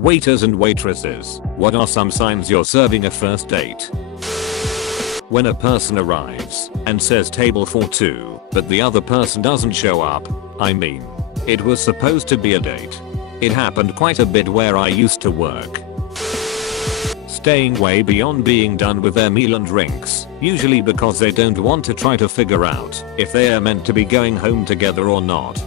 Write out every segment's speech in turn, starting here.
Waiters and waitresses, what are some signs you're serving a first date? When a person arrives and says table for two, but the other person doesn't show up. I mean, it was supposed to be a date. It happened quite a bit where I used to work. Staying way beyond being done with their meal and drinks, usually because they don't want to try to figure out if they are meant to be going home together or not.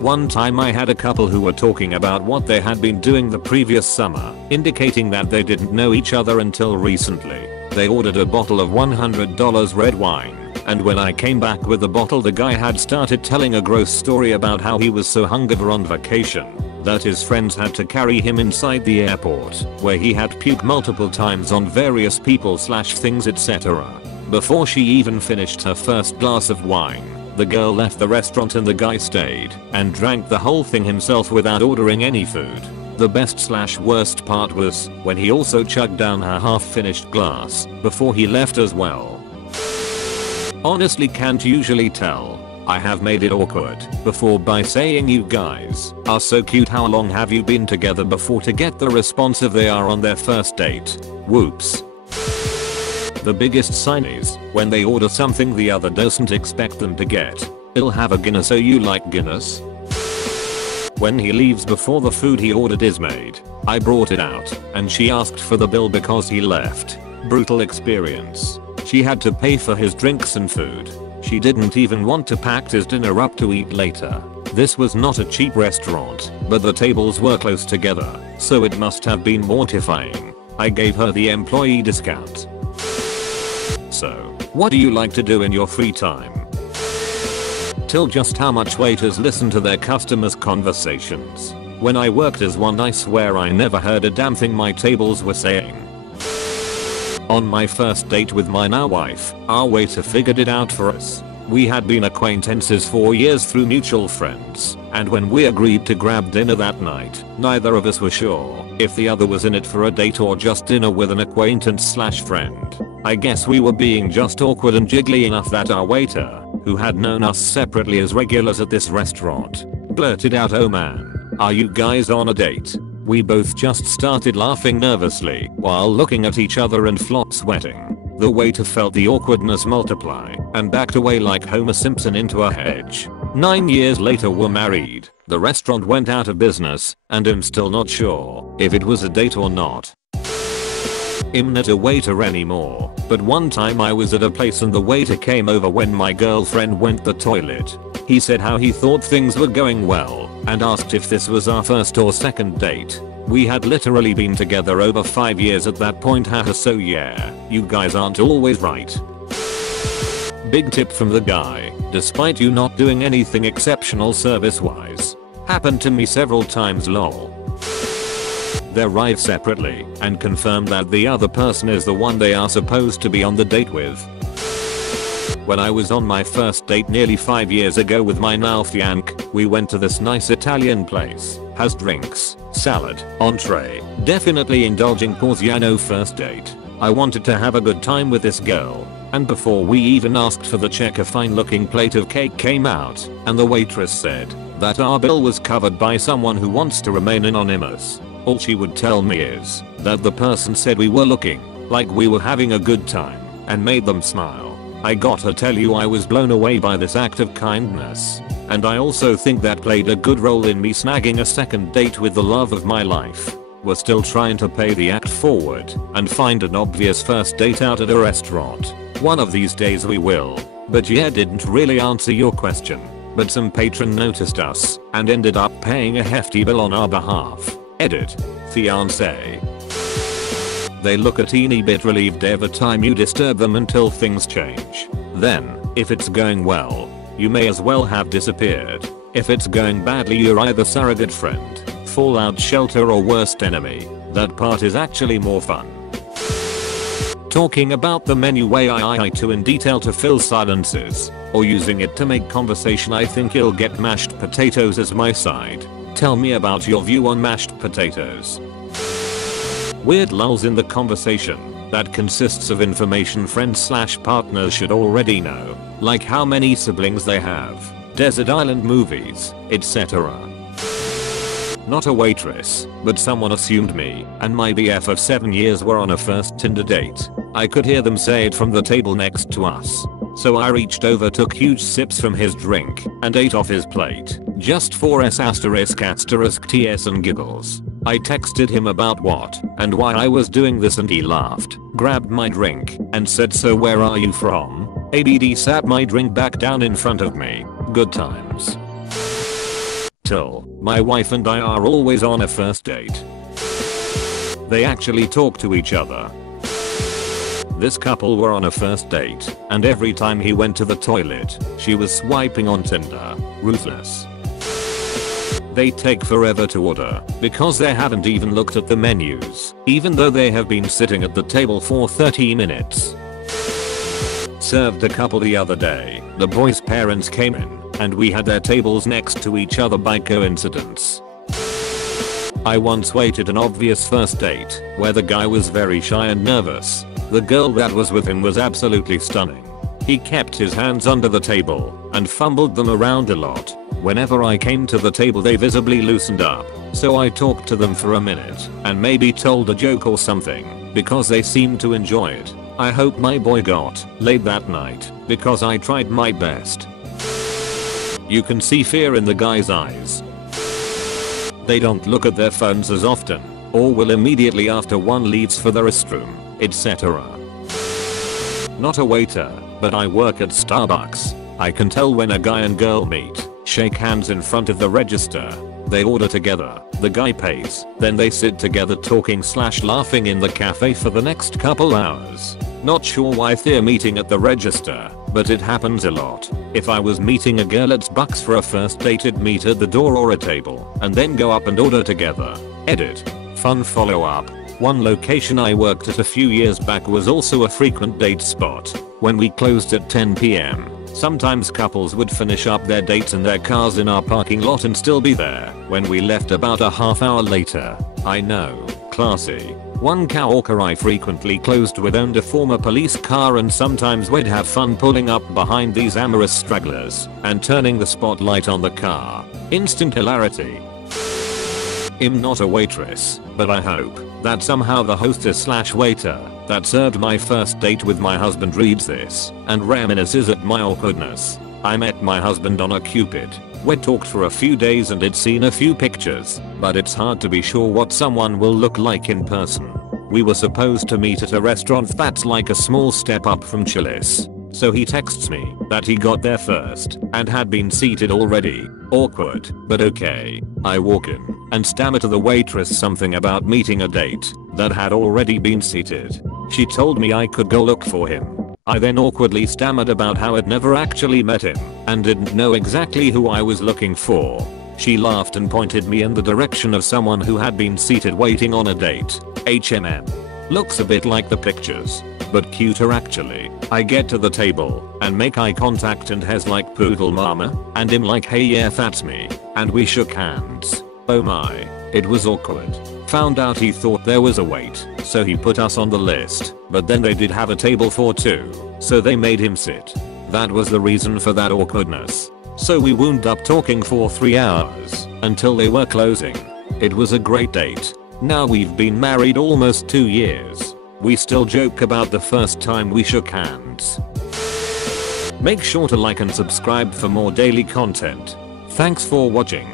One time I had a couple who were talking about what they had been doing the previous summer, indicating that they didn't know each other until recently. They ordered a bottle of $100 red wine, and when I came back with the bottle, the guy had started telling a gross story about how he was so hungover on vacation that his friends had to carry him inside the airport, where he had puked multiple times on various people/things etc. Before she even finished her first glass of wine, the girl left the restaurant and the guy stayed and drank the whole thing himself without ordering any food. The best/worst part was when he also chugged down her half-finished glass before he left as well. Honestly, can't usually tell. I have made it awkward before by saying you guys are so cute, how long have you been together before, to get the response of they are on their first date. Whoops. The biggest sign is when they order something the other doesn't expect them to get. He'll have a Guinness. So you like Guinness? When he leaves before the food he ordered is made. I brought it out and she asked for the bill because he left. Brutal experience. She had to pay for his drinks and food. She didn't even want to pack his dinner up to eat later. This was not a cheap restaurant, but the tables were close together, so it must have been mortifying. I gave her the employee discount. So, what do you like to do in your free time? Till just how much waiters listen to their customers' conversations. When I worked as one, I swear I never heard a damn thing my tables were saying. On my first date with my now wife, our waiter figured it out for us. We had been acquaintances for years through mutual friends, and when we agreed to grab dinner that night, neither of us were sure if the other was in it for a date or just dinner with an acquaintance/friend. I guess we were being just awkward and jiggly enough that our waiter, who had known us separately as regulars at this restaurant, blurted out, "Oh man, are you guys on a date?" We both just started laughing nervously while looking at each other and flop sweating. The waiter felt the awkwardness multiply and backed away like Homer Simpson into a hedge. 9 years later we're married, the restaurant went out of business, and I'm still not sure if it was a date or not. I'm not a waiter anymore, but one time I was at a place and the waiter came over when my girlfriend went to the toilet. He said how he thought things were going well and asked if this was our first or second date. We had literally been together over 5 years at that point, haha, so yeah, you guys aren't always right. Big tip from the guy, despite you not doing anything exceptional service wise. Happened to me several times, lol. They arrive separately and confirm that the other person is the one they are supposed to be on the date with. When I was on my first date nearly 5 years ago with my now fiance, we went to this nice Italian place. Has drinks, salad, entree, definitely indulging Porziano first date. I wanted to have a good time with this girl, and before we even asked for the check, a fine looking plate of cake came out, and the waitress said that our bill was covered by someone who wants to remain anonymous. All she would tell me is that the person said we were looking like we were having a good time and made them smile. I gotta tell you, I was blown away by this act of kindness, and I also think that played a good role in me snagging a second date with the love of my life. We're still trying to pay the act forward and find an obvious first date out at a restaurant. One of these days we will. But yeah, didn't really answer your question, but some patron noticed us and ended up paying a hefty bill on our behalf. Edit. Fiance. They look a teeny bit relieved every time you disturb them until things change. Then, if it's going well, you may as well have disappeared. If it's going badly, you're either surrogate friend, fallout shelter, or worst enemy. That part is actually more fun. Talking about the menu way I to in detail to fill silences, or using it to make conversation. I think you'll get mashed potatoes as my side. Tell me about your view on mashed potatoes. Weird lulls in the conversation that consists of information friends/partners should already know, like how many siblings they have, desert island movies, etc. Not a waitress, but someone assumed me and my BF of 7 years were on a first Tinder date. I could hear them say it from the table next to us. So I reached over, took huge sips from his drink, and ate off his plate. Just for S*** TS and giggles. I texted him about what and why I was doing this and he laughed, grabbed my drink, and said, "So where are you from?" ABD sat my drink back down in front of me. Good times. Till my wife and I are always on a first date. They actually talk to each other. This couple were on a first date, and every time he went to the toilet, she was swiping on Tinder. Ruthless. They take forever to order because they haven't even looked at the menus, even though they have been sitting at the table for 30 minutes. Served a couple the other day. The boy's parents came in, and we had their tables next to each other by coincidence. I once waited an obvious first date where the guy was very shy and nervous. The girl that was with him was absolutely stunning. He kept his hands under the table and fumbled them around a lot. Whenever I came to the table they visibly loosened up, so I talked to them for a minute and maybe told a joke or something because they seemed to enjoy it. I hope my boy got laid that night because I tried my best. You can see fear in the guy's eyes. They don't look at their phones as often, or will immediately after one leaves for the restroom, etc. Not a waiter, but I work at Starbucks. I can tell when a guy and girl meet, shake hands in front of the register. They order together, the guy pays, then they sit together talking/laughing in the cafe for the next couple hours. Not sure why they're meeting at the register, but it happens a lot. If I was meeting a girl at Bucks for a first date, I'd meet at the door or a table, and then go up and order together. Edit. Fun follow up. One location I worked at a few years back was also a frequent date spot. When we closed at 10 PM, sometimes couples would finish up their dates in their cars in our parking lot and still be there when we left about a half hour later. I know, classy. One coworker I frequently closed with owned a former police car, and sometimes we'd have fun pulling up behind these amorous stragglers and turning the spotlight on the car. Instant hilarity. I'm not a waitress, but I hope that somehow the hostess/waiter that served my first date with my husband reads this and reminisces at my awkwardness. I met my husband on a Cupid. We talked for a few days and had seen a few pictures, but it's hard to be sure what someone will look like in person. We were supposed to meet at a restaurant that's like a small step up from Chili's. So he texts me that he got there first and had been seated already. Awkward, but okay. I walk in and stammer to the waitress something about meeting a date that had already been seated. She told me I could go look for him. I then awkwardly stammered about how I'd never actually met him and didn't know exactly who I was looking for. She laughed and pointed me in the direction of someone who had been seated waiting on a date. HMM. Looks a bit like the pictures, but cuter actually. I get to the table and make eye contact and hes like poodle mama, and him like, "Hey, yeah, that's me," and we shook hands. Oh my, it was awkward. Found out he thought there was a wait, so he put us on the list, but then they did have a table for two, so they made him sit. That was the reason for that awkwardness. So we wound up talking for 3 hours until they were closing. It was a great date. Now we've been married almost 2 years. We still joke about the first time we shook hands. Make sure to like and subscribe for more daily content. Thanks for watching.